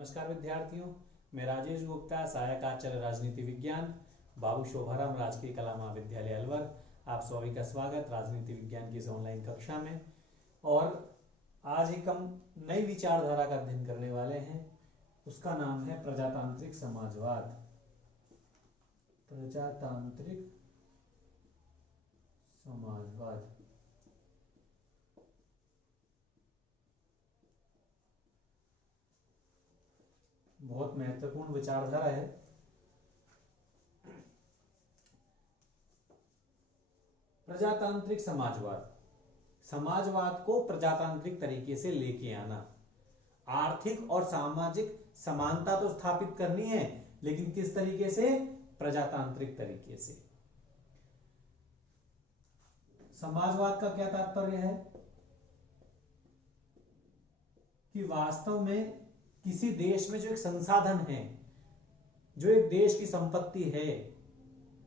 नमस्कार विद्यार्थियों, मैं राजेश गुप्ता, सहायक आचार्य राजनीति विज्ञान, बाबू शोभाराम राजकीय कला महाविद्यालय अलवर। आप सभी का स्वागत राजनीति विज्ञान की इस ऑनलाइन कक्षा में। और आज एक हम नई विचारधारा का अध्ययन करने वाले हैं। उसका नाम है प्रजातांत्रिक समाजवाद। प्रजातांत्रिक समाजवाद बहुत महत्वपूर्ण विचारधारा है। प्रजातांत्रिक समाजवाद को प्रजातांत्रिक तरीके से लेके आना, आर्थिक और सामाजिक समानता तो स्थापित करनी है, लेकिन किस तरीके से? प्रजातांत्रिक तरीके से। समाजवाद का क्या तात्पर्य है कि वास्तव में किसी देश में जो एक संसाधन है, जो एक देश की संपत्ति है,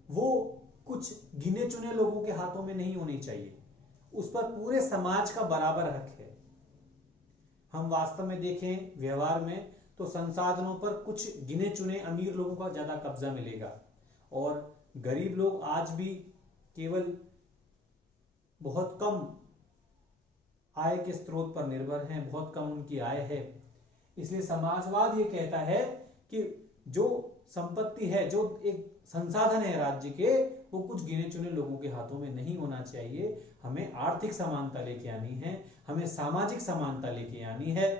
वो कुछ गिने चुने लोगों के हाथों में नहीं होनी चाहिए। उस पर पूरे समाज का बराबर हक है। हम वास्तव में देखें व्यवहार में तो संसाधनों पर कुछ गिने चुने अमीर लोगों का ज्यादा कब्जा मिलेगा और गरीब लोग आज भी केवल बहुत कम आय के स्रोत पर निर्भर हैं, बहुत कम उनकी आय है। इसलिए समाजवाद ये कहता है कि जो संपत्ति है, जो एक संसाधन है राज्य के, वो कुछ गिने चुने लोगों के हाथों में नहीं होना चाहिए। हमें आर्थिक समानता लेके आनी है, हमें सामाजिक समानता लेके आनी है,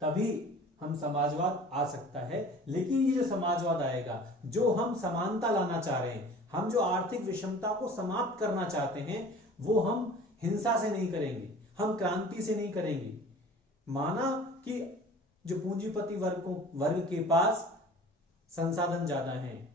तभी हम समाजवाद आ सकता है। लेकिन ये जो समाजवाद आएगा, जो हम समानता लाना चाह रहे हैं, हम जो आर्थिक विषमता को समाप्त करना चाहते हैं, वो हम हिंसा से नहीं करेंगे, हम क्रांति से नहीं करेंगे। माना कि जो पूंजीपति वर्ग के पास संसाधन ज्यादा हैं,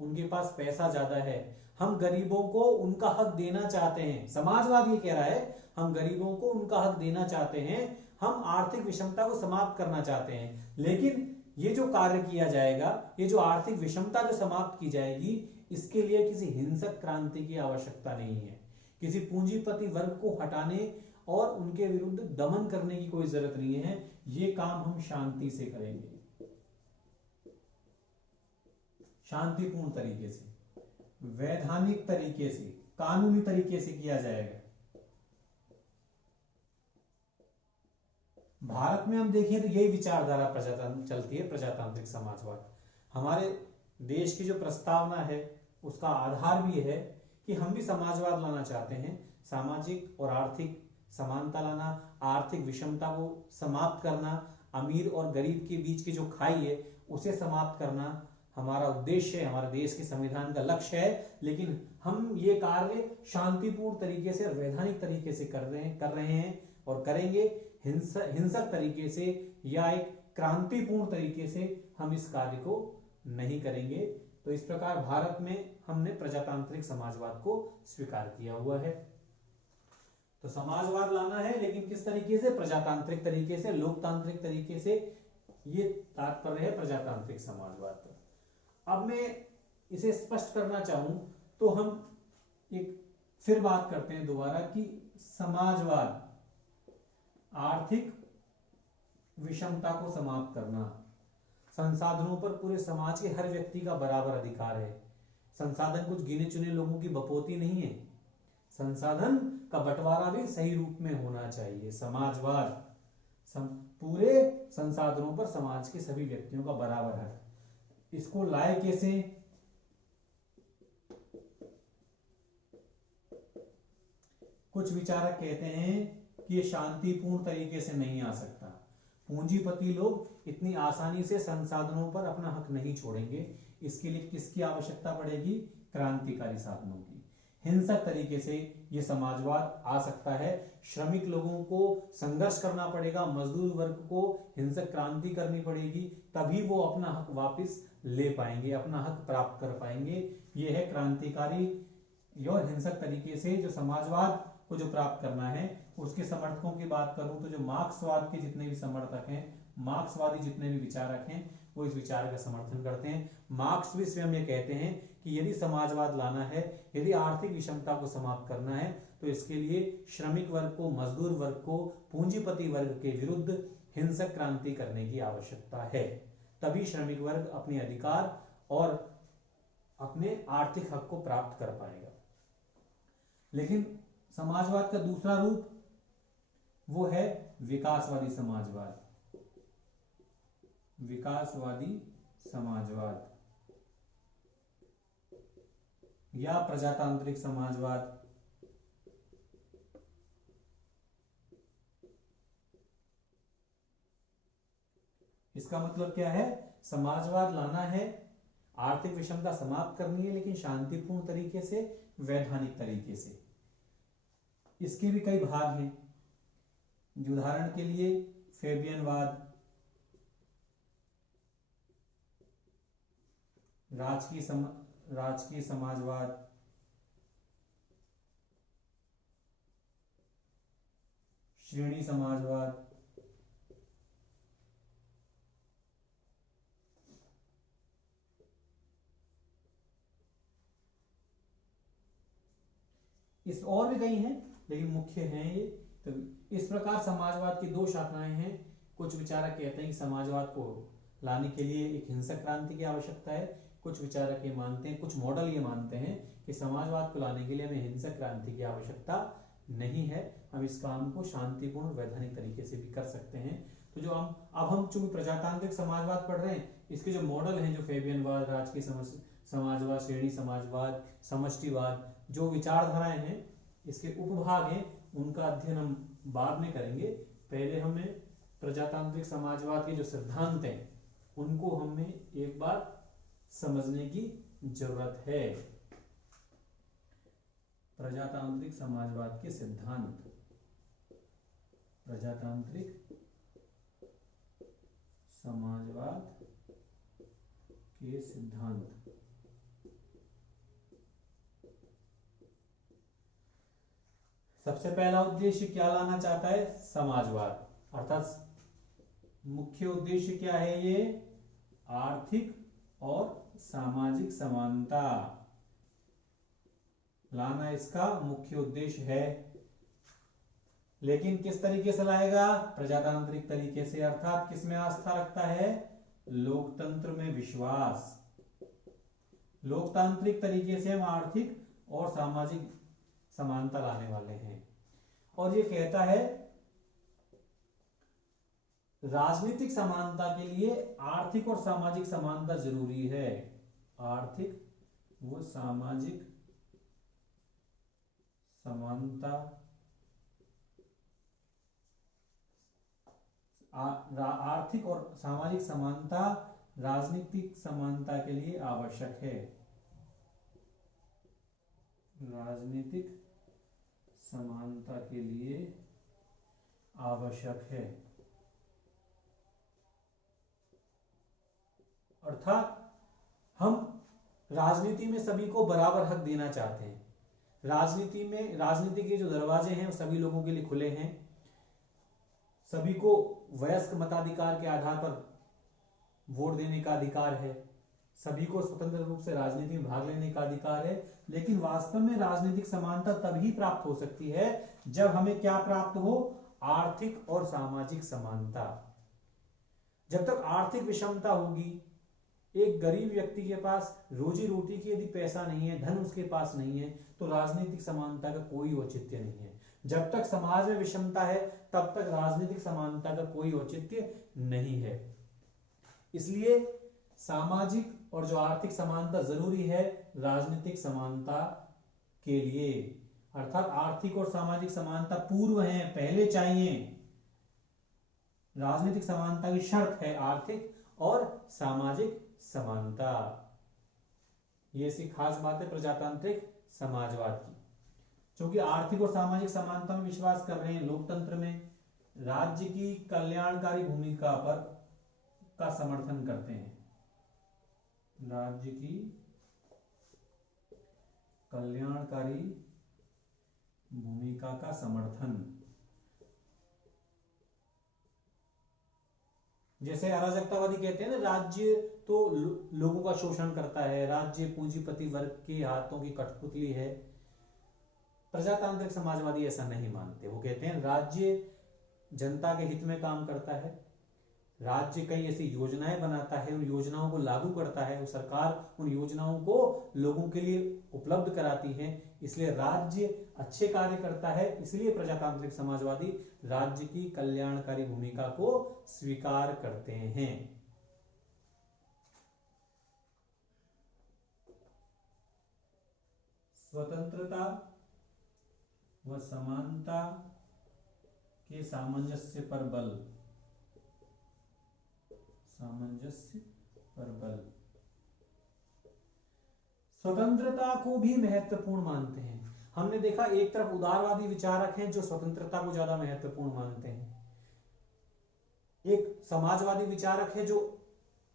उनके पास पैसा ज्यादा है, हम गरीबों को उनका हक देना चाहते हैं। समाजवाद ये कह रहा है हम गरीबों को उनका हक देना चाहते हैं, हम आर्थिक विषमता को समाप्त करना चाहते हैं। लेकिन ये जो कार्य किया जाएगा, ये जो आर्थिक विषमता जो समाप्त की जाएगी, इसके लिए किसी हिंसक क्रांति की आवश्यकता नहीं है। किसी पूंजीपति वर्ग को हटाने और उनके विरुद्ध दमन करने की कोई जरूरत नहीं है। ये काम हम शांति से करेंगे, शांतिपूर्ण तरीके से, वैधानिक तरीके से, कानूनी तरीके से किया जाएगा। भारत में हम देखें तो यही विचारधारा चलती है, प्रजातांत्रिक समाजवाद। हमारे देश की जो प्रस्तावना है उसका आधार भी है कि हम भी समाजवाद लाना चाहते हैं। सामाजिक और आर्थिक समानता लाना, आर्थिक विषमता को समाप्त करना, अमीर और गरीब के बीच की जो खाई है उसे समाप्त करना हमारा उद्देश्य है, हमारे देश के संविधान का लक्ष्य है। लेकिन हम ये कार्य शांतिपूर्ण तरीके से और वैधानिक तरीके से कर रहे हैं और करेंगे। हिंसक तरीके से या एक क्रांतिपूर्ण तरीके से हम इस कार्य को नहीं करेंगे। तो इस प्रकार भारत में हमने प्रजातांत्रिक समाजवाद को स्वीकार किया हुआ है। तो समाजवाद लाना है, लेकिन किस तरीके से? प्रजातांत्रिक तरीके से, लोकतांत्रिक तरीके से। ये तात्पर्य है प्रजातांत्रिक समाजवाद का। अब मैं इसे स्पष्ट करना चाहूं तो हम एक फिर बात करते हैं दोबारा कि समाजवाद आर्थिक विषमता को समाप्त करना, संसाधनों पर पूरे समाज के हर व्यक्ति का बराबर अधिकार है। संसाधन कुछ गिने चुने लोगों की बपोती नहीं है, संसाधन का बंटवारा भी सही रूप में होना चाहिए। समाजवाद पूरे संसाधनों पर समाज के सभी व्यक्तियों का बराबर है। इसको लाए कैसे? कुछ विचारक कहते हैं कि ये शांतिपूर्ण तरीके से नहीं आ सकता। पूंजीपति लोग इतनी आसानी से संसाधनों पर अपना हक नहीं छोड़ेंगे। इसके लिए किसकी आवश्यकता पड़ेगी? क्रांतिकारी साधनों की। हिंसक तरीके से ये समाजवाद आ सकता है। श्रमिक लोगों को संघर्ष करना पड़ेगा, मजदूर वर्ग को हिंसक क्रांति करनी पड़ेगी, तभी वो अपना हक वापस ले पाएंगे, अपना हक प्राप्त कर पाएंगे। ये है क्रांतिकारी और हिंसक तरीके से जो समाजवाद को जो प्राप्त करना है। उसके समर्थकों की बात करूं तो जो मार्क्सवाद के जितने भी समर्थक हैं, मार्क्सवादी जितने भी विचारक हैं, वो इस विचार का समर्थन करते हैं। मार्क्स भी स्वयं ये कहते हैं कि यदि समाजवाद लाना है, यदि आर्थिक विषमता को समाप्त करना है, तो इसके लिए श्रमिक वर्ग को, मजदूर वर्ग को पूंजीपति वर्ग के विरुद्ध हिंसक क्रांति करने की आवश्यकता है, तभी श्रमिक वर्ग अपने अधिकार और अपने आर्थिक हक को प्राप्त कर पाएगा। लेकिन समाजवाद का दूसरा रूप वो है विकासवादी समाजवाद। विकासवादी समाजवाद या प्रजातांत्रिक समाजवाद। इसका मतलब क्या है? समाजवाद लाना है, आर्थिक विषमता समाप्त करनी है, लेकिन शांतिपूर्ण तरीके से, वैधानिक तरीके से। इसके भी कई भाग हैं। उदाहरण के लिए फेबियनवाद, राजकीय समाजवाद, श्रेणी समाजवाद, इस और भी कई हैं, लेकिन मुख्य हैं ये। तो इस प्रकार समाजवाद की दो शाखाएं हैं। कुछ विचारक कहते हैं कि समाजवाद को लाने के लिए एक हिंसक क्रांति की आवश्यकता है। कुछ विचारक ये मानते हैं, कुछ मॉडल ये मानते हैं कि समाजवाद को लाने के लिए हमें हिंसक क्रांति की आवश्यकता नहीं है, हम इस काम को शांतिपूर्ण वैधानिक तरीके से भी कर सकते हैं। तो जो हम चूंकि प्रजातांत्रिक समाजवाद पढ़ रहे हैं, इसके जो मॉडल हैं, जो फेबियनवाद, राजकीय समाजवाद, श्रेणी समाजवाद, समष्टिवाद, जो विचारधाराएं हैं, इसके उपभाग हैं, उनका अध्ययन हम बाद में करेंगे। पहले हमें प्रजातांत्रिक समाजवाद के जो सिद्धांत हैं उनको हमें एक बार समझने की जरूरत है। प्रजातांत्रिक समाजवाद के सिद्धांत, प्रजातांत्रिक समाजवाद के सिद्धांत। सबसे पहला उद्देश्य क्या लाना चाहता है समाजवाद, अर्थात मुख्य उद्देश्य क्या है? ये आर्थिक और सामाजिक समानता लाना इसका मुख्य उद्देश्य है। लेकिन किस तरीके से लाएगा? प्रजातांत्रिक तरीके से, अर्थात किसमें आस्था रखता है? लोकतंत्र में विश्वास। लोकतांत्रिक तरीके से हम आर्थिक और सामाजिक समानता लाने वाले हैं। और ये कहता है राजनीतिक समानता के लिए आर्थिक और सामाजिक समानता जरूरी है। आर्थिक व सामाजिक समानता, आर्थिक और सामाजिक समानता राजनीतिक समानता के लिए आवश्यक है। राजनीतिक समानता के लिए आवश्यक है, अर्थात हम राजनीति में सभी को बराबर हक देना चाहते हैं। राजनीति के जो दरवाजे हैं वो सभी लोगों के लिए खुले हैं। सभी को वयस्क मताधिकार के आधार पर वोट देने का अधिकार है। सभी को स्वतंत्र रूप से राजनीति में भाग लेने का अधिकार है। लेकिन वास्तव में राजनीतिक समानता तभी प्राप्त हो सकती है जब हमें क्या प्राप्त हो? आर्थिक और सामाजिक समानता। जब तक आर्थिक विषमता होगी, एक गरीब व्यक्ति के पास रोजी रोटी के यदि पैसा नहीं है, धन उसके पास नहीं है, तो राजनीतिक समानता का कोई औचित्य नहीं है। जब तक समाज में विषमता है, तब तक राजनीतिक समानता का कोई औचित्य नहीं है। इसलिए सामाजिक और जो आर्थिक समानता जरूरी है राजनीतिक समानता के लिए, अर्थात आर्थिक और सामाजिक समानता पूर्व है, पहले चाहिए। राजनीतिक समानता की शर्त है आर्थिक और सामाजिक समानता। ये सी खास बात है प्रजातांत्रिक समाजवाद की। क्योंकि आर्थिक और सामाजिक समानता में विश्वास कर रहे हैं, लोकतंत्र में राज्य की कल्याणकारी भूमिका पर का समर्थन करते हैं। राज्य की कल्याणकारी भूमिका का समर्थन। जैसे अराजकतावादी कहते हैं ना, राज्य तो लोगों का शोषण करता है, राज्य पूंजीपति वर्ग के हाथों की कठपुतली है। प्रजातांत्रिक समाजवादी ऐसा नहीं मानते। वो कहते हैं राज्य जनता के हित में काम करता है, राज्य कई ऐसी योजनाएं बनाता है, उन योजनाओं को लागू करता है, वो सरकार उन योजनाओं को लोगों के लिए उपलब्ध कराती है, इसलिए राज्य अच्छे कार्य करता है। इसलिए प्रजातांत्रिक समाजवादी राज्य की कल्याणकारी भूमिका को स्वीकार करते हैं। स्वतंत्रता व समानता के सामंजस्य पर बल, सामंजस्य पर बल। स्वतंत्रता को भी महत्वपूर्ण मानते हैं। हमने देखा एक तरफ उदारवादी विचारक हैं जो स्वतंत्रता को ज्यादा महत्वपूर्ण मानते हैं, एक समाजवादी विचारक है जो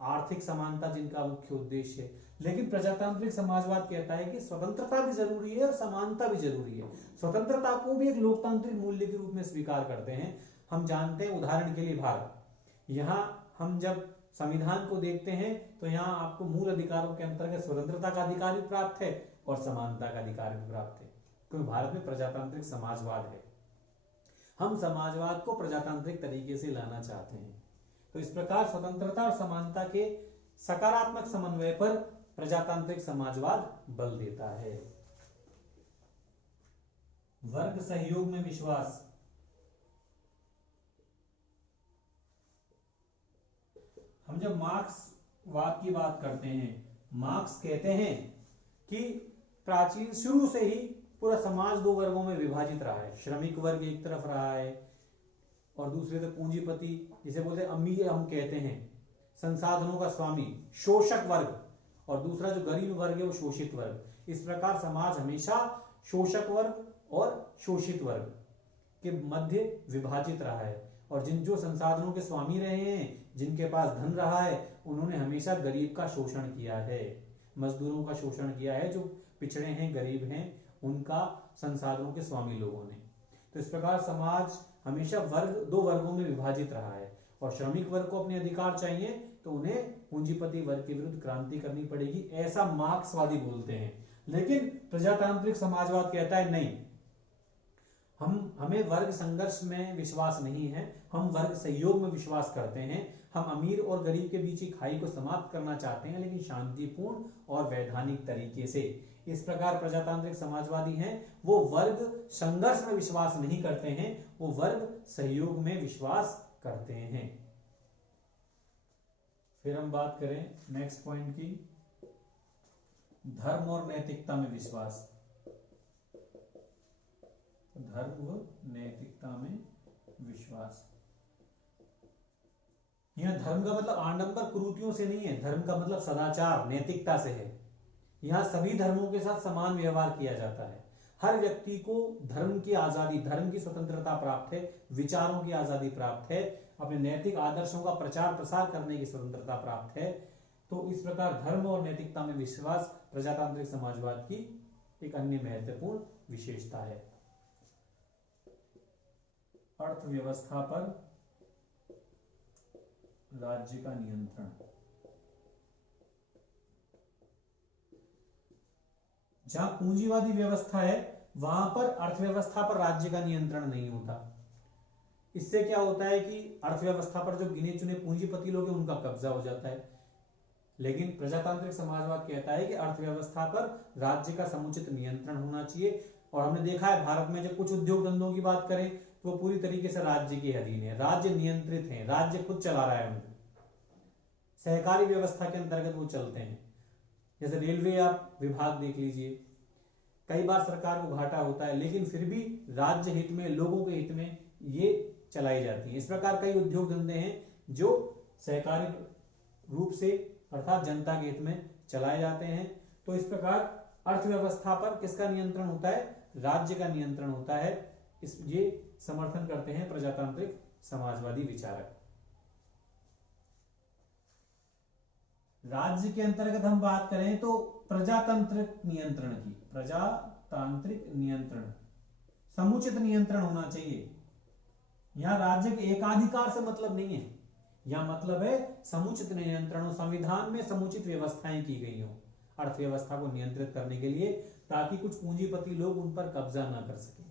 आर्थिक समानता जिनका मुख्य उद्देश्य है। लेकिन प्रजातांत्रिक समाजवाद कहता है कि स्वतंत्रता भी जरूरी है और समानता भी जरूरी है। स्वतंत्रता को भी एक लोकतांत्रिक मूल्य के रूप में स्वीकार करते हैं। हम जानते हैं, उदाहरण के लिए भारत, यहां हम जब संविधान को देखते हैं तो यहाँ आपको मूल अधिकारों के अंतर्गत स्वतंत्रता का अधिकार भी प्राप्त है और समानता का अधिकार भी प्राप्त है, क्योंकि भारत में प्रजातांत्रिक समाजवाद है। हम समाजवाद को प्रजातांत्रिक तरीके से लाना चाहते हैं। तो इस प्रकार स्वतंत्रता और समानता के सकारात्मक समन्वय पर प्रजातांत्रिक समाजवाद बल देता है। वर्ग सहयोग में विश्वास। हम जब मार्क्सवाद की बात करते हैं, मार्क्स कहते हैं कि प्राचीन शुरू से ही पूरा समाज दो वर्गों में विभाजित रहा है। श्रमिक वर्ग एक तरफ रहा है और दूसरे तरफ पूंजीपति, जिसे बोलते हैं अमीर हम कहते हैं, संसाधनों का स्वामी, शोषक वर्ग, और दूसरा जो गरीब वर्ग है वो शोषित वर्ग। इस प्रकार समाज हमेशा शोषक वर्ग और शोषित वर्ग के मध्य विभाजित रहा है। और जो संसाधनों के स्वामी रहे हैं, जिनके पास धन रहा है, उन्होंने हमेशा गरीब का शोषण किया है, मजदूरों का शोषण किया है। जो पिछड़े हैं, गरीब हैं, उनका संसाधनों के स्वामी लोगों ने। तो इस प्रकार समाज हमेशा दो वर्गों में विभाजित रहा है। और श्रमिक वर्ग को अपने अधिकार चाहिए तो उन्हें पूंजीपति वर्ग के विरुद्ध क्रांति करनी पड़ेगी, ऐसा मार्क्सवादी बोलते हैं। लेकिन प्रजातांत्रिक समाजवाद कहता है नहीं, हमें वर्ग संघर्ष में विश्वास नहीं है, हम वर्ग सहयोग में विश्वास करते हैं। हम अमीर और गरीब के बीच की खाई को समाप्त करना चाहते हैं, लेकिन शांतिपूर्ण और वैधानिक तरीके से। इस प्रकार प्रजातांत्रिक समाजवादी हैं, वो वर्ग संघर्ष में विश्वास नहीं करते हैं, वो वर्ग सहयोग में विश्वास करते हैं। फिर हम बात करें नेक्स्ट पॉइंट की, धर्म और नैतिकता में विश्वास। धर्म व नैतिकता में विश्वास। यहां धर्म का मतलब आडंबर कुरीतियों से नहीं है, धर्म का मतलब सदाचार, नैतिकता से है। यहां सभी धर्मों के साथ समान व्यवहार किया जाता है। हर व्यक्ति को धर्म की आजादी, धर्म की स्वतंत्रता प्राप्त है, विचारों की आजादी प्राप्त है, अपने नैतिक आदर्शों का प्रचार प्रसार करने की स्वतंत्रता प्राप्त है। तो इस प्रकार धर्म और नैतिकता में विश्वास प्रजातांत्रिक समाजवाद की एक अन्य महत्वपूर्ण विशेषता है। अर्थव्यवस्था पर राज्य का नियंत्रण। जहां पूंजीवादी व्यवस्था है वहां पर अर्थव्यवस्था पर राज्य का नियंत्रण नहीं होता। इससे क्या होता है कि अर्थव्यवस्था पर जो गिने चुने पूंजीपति लोग हैं उनका कब्जा हो जाता है। लेकिन प्रजातांत्रिक समाजवाद कहता है कि अर्थव्यवस्था पर राज्य का समुचित नियंत्रण होना चाहिए। और हमने देखा है भारत में जब कुछ उद्योग धंधों की बात करें तो वो पूरी तरीके से राज्य के अधीन है, राज्य नियंत्रित है, राज्य खुद चला रहा है उनको, सहकारी व्यवस्था के अंतर्गत वो चलते हैं। जैसे रेलवे आप विभाग देख लीजिए, कई बार सरकार को घाटा होता है लेकिन फिर भी राज्य हित में, लोगों के हित में ये चलाई जाती है। इस प्रकार कई उद्योग धंधे हैं जो सहकारी रूप से अर्थात जनता के हित में चलाए जाते हैं। तो इस प्रकार अर्थव्यवस्था पर किसका नियंत्रण होता है? राज्य का नियंत्रण होता है। ये समर्थन करते हैं प्रजातांत्रिक समाजवादी विचारक। राज्य के अंतर्गत हम बात करें तो प्रजातांत्रिक नियंत्रण की, प्रजातांत्रिक नियंत्रण, समुचित नियंत्रण होना चाहिए। यहां राज्य के एकाधिकार से मतलब नहीं है, यहां मतलब है समुचित नियंत्रण, संविधान में समुचित व्यवस्थाएं की गई हो अर्थव्यवस्था को नियंत्रित करने के लिए, ताकि कुछ पूंजीपति लोग उन पर कब्जा ना कर सकें।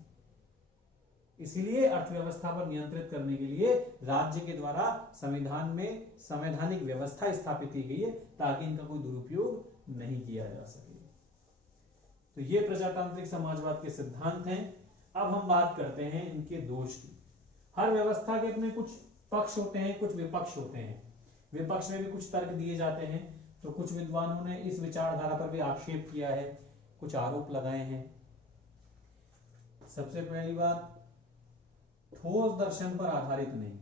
इसीलिए अर्थव्यवस्था पर नियंत्रित करने के लिए राज्य के द्वारा संविधान में संवैधानिक व्यवस्था स्थापित की गई है ताकि इनका कोई दुरुपयोग नहीं किया जा सके। तो ये प्रजातांत्रिक समाजवाद के सिद्धांत हैं। अब हम बात करते हैं इनके दोष की। हर व्यवस्था के अपने कुछ पक्ष होते हैं, कुछ विपक्ष होते हैं। विपक्ष में भी कुछ तर्क दिए जाते हैं। तो कुछ विद्वानों ने इस विचारधारा पर भी आक्षेप किया है, कुछ आरोप लगाए हैं। सबसे पहली बात, ठोस दर्शन पर आधारित नहीं।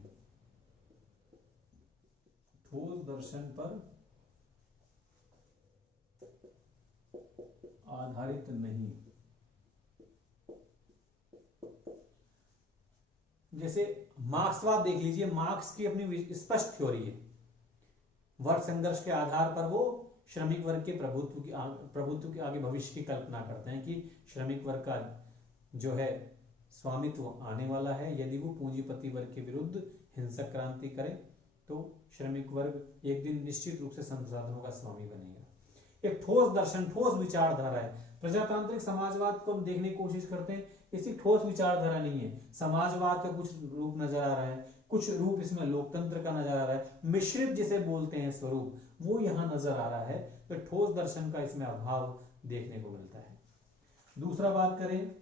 ठोस दर्शन पर आधारित नहीं। जैसे मार्क्सवाद देख लीजिए, मार्क्स की अपनी स्पष्ट थ्योरी है। वर्ग संघर्ष के आधार पर वो श्रमिक वर्ग के प्रभुत्व के आगे भविष्य की कल्पना करते हैं कि श्रमिक वर्ग का जो है स्वामित्व आने वाला है। यदि वो पूंजीपति वर्ग के विरुद्ध हिंसक क्रांति करे तो श्रमिक वर्ग एक दिन निश्चित रूप से संसाधनों का स्वामी बनेगा। एक ठोस दर्शन, ठोस विचारधारा है। प्रजातांत्रिक समाजवाद को हम देखने की कोशिश करते हैं, इसी ठोस विचारधारा नहीं है। समाजवाद का कुछ रूप नजर आ रहा है, कुछ रूप इसमें लोकतंत्र का नजर आ रहा है, मिश्रित जिसे बोलते हैं स्वरूप, वो यहां नजर आ रहा है। तो ठोस दर्शन का इसमें अभाव देखने को मिलता है। दूसरा बात करें,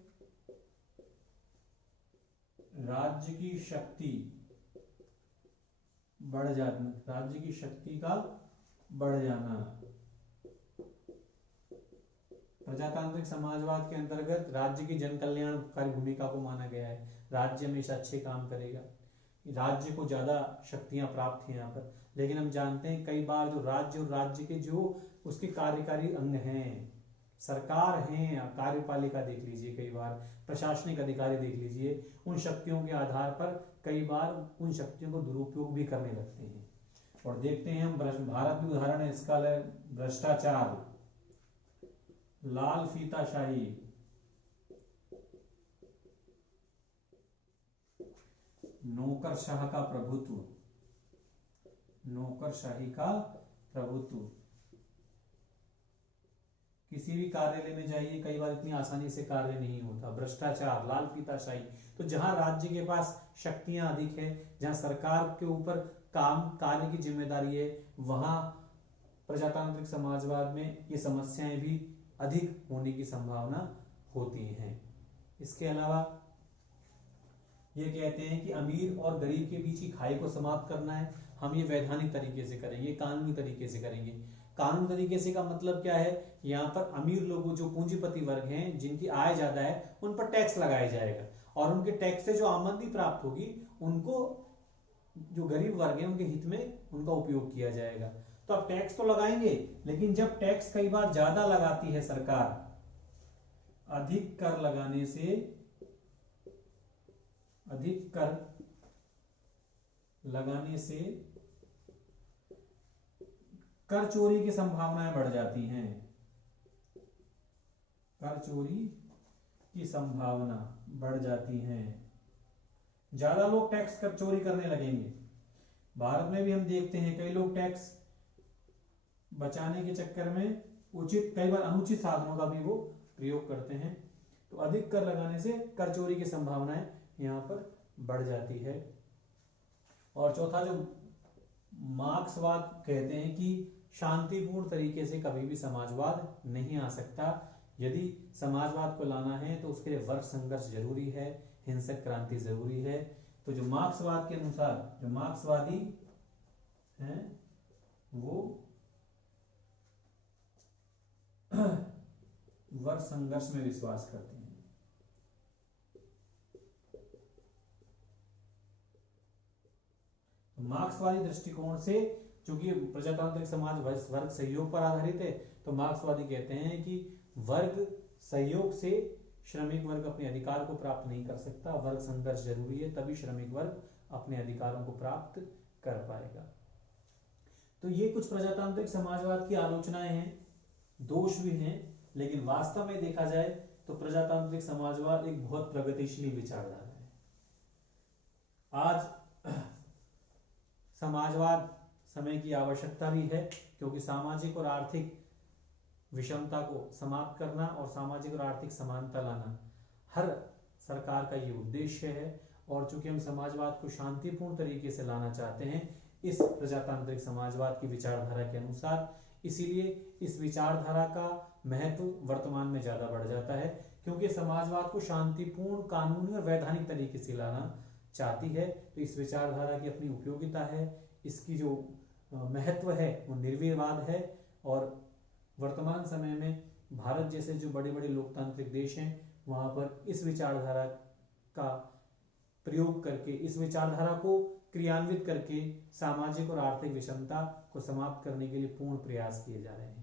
राज्य की शक्ति बढ़ जाना, राज्य की शक्ति का बढ़ जाना। प्रजातांत्रिक समाजवाद के अंतर्गत राज्य की जन कल्याणकारी भूमिका को माना गया है। राज्य हमेशा अच्छे काम करेगा, राज्य को ज्यादा शक्तियां प्राप्त हैं यहाँ पर। लेकिन हम जानते हैं कई बार जो राज्य और राज्य के जो उसके कार्यकारी अंग हैं, सरकार हैं, कार्यपालिका देख लीजिए, कई बार प्रशासनिक अधिकारी देख लीजिए, उन शक्तियों के आधार पर कई बार उन शक्तियों को दुरुपयोग भी करने लगते हैं। और देखते हैं हम, भारत भी उदाहरण है इसका, भ्रष्टाचार, लाल फीताशाही, नौकरशाह का प्रभुत्व, नौकरशाही का प्रभुत्व। किसी भी कार्यालय में जाइए, कई बार इतनी आसानी से कार्य नहीं होता। भ्रष्टाचार, लाल फीताशाही। तो जहां राज्य के पास शक्तियां अधिक है, जहां सरकार के ऊपर कार्य की जिम्मेदारी है, वहां प्रजातांत्रिक समाजवाद में ये समस्याएं भी अधिक होने की संभावना होती हैं। इसके अलावा ये कहते हैं कि अमीर और गरीब के बीच की खाई को समाप्त करना है। हम ये वैधानिक तरीके से करेंगे, कानूनी तरीके से करेंगे। कानूनी तरीके से का मतलब क्या है, यहाँ पर अमीर लोगों, जो पूंजीपति वर्ग हैं, जिनकी आय ज्यादा है, उन पर टैक्स लगाया जाएगा और उनके टैक्स से जो आमदनी प्राप्त होगी उनको, जो गरीब वर्ग है, उनके हित में उनका उपयोग किया जाएगा। तो अब टैक्स तो लगाएंगे, लेकिन जब टैक्स कई बार ज्यादा लगाती है सरकार, अधिक कर लगाने से, अधिक कर लगाने से कर चोरी की संभावनाएं बढ़ जाती हैं। कर चोरी की संभावना बढ़ जाती है, ज्यादा लोग टैक्स कर चोरी करने लगेंगे। भारत में भी हम देखते हैं कई लोग टैक्स बचाने के चक्कर में उचित, कई बार अनुचित साधनों का भी वो प्रयोग करते हैं। तो अधिक कर लगाने से कर चोरी की संभावनाएं यहां पर बढ़ जाती है। और चौथा, जो मार्क्सवाद कहते हैं कि शांतिपूर्ण तरीके से कभी भी समाजवाद नहीं आ सकता। यदि समाजवाद को लाना है तो उसके लिए वर्ग संघर्ष जरूरी है, हिंसक क्रांति जरूरी है। तो जो मार्क्सवाद के अनुसार जो मार्क्सवादी हैं वो वर्ग संघर्ष में विश्वास करते हैं। मार्क्सवादी दृष्टिकोण से, चूंकि प्रजातांत्रिक समाज वर्ग सहयोग पर आधारित है, तो मार्क्सवादी कहते हैं कि वर्ग सहयोग से श्रमिक वर्ग अपने अधिकार को प्राप्त नहीं कर सकता, वर्ग संघर्ष जरूरी है, तभी श्रमिक वर्ग अपने अधिकारों को प्राप्त कर पाएगा। तो ये कुछ प्रजातांत्रिक समाजवाद की आलोचनाएं हैं, दोष भी हैं, लेकिन वास्तव में देखा जाए तो प्रजातांत्रिक समाजवाद एक बहुत प्रगतिशील विचारधारा है। आज समाजवाद समय की आवश्यकता भी है, क्योंकि सामाजिक और आर्थिक विषमता को समाप्त करना और सामाजिक और आर्थिक समानता लाना हर सरकार का ये उद्देश्य है। और चूंकि हम समाजवाद को शांतिपूर्ण तरीके से लाना चाहते हैं इस प्रजातांत्रिक समाजवाद की विचारधारा के अनुसार, इसीलिए इस विचारधारा का महत्व वर्तमान में ज्यादा बढ़ जाता है, क्योंकि समाजवाद को शांतिपूर्ण, कानूनी और वैधानिक तरीके से लाना चाहती है। तो इस विचारधारा की अपनी उपयोगिता है, इसकी जो महत्व है वो निर्विवाद है। और वर्तमान समय में भारत जैसे जो बड़े बड़े लोकतांत्रिक देश हैं वहां पर इस विचारधारा का प्रयोग करके, इस विचारधारा को क्रियान्वित करके सामाजिक और आर्थिक विषमता को समाप्त करने के लिए पूर्ण प्रयास किए जा रहे हैं।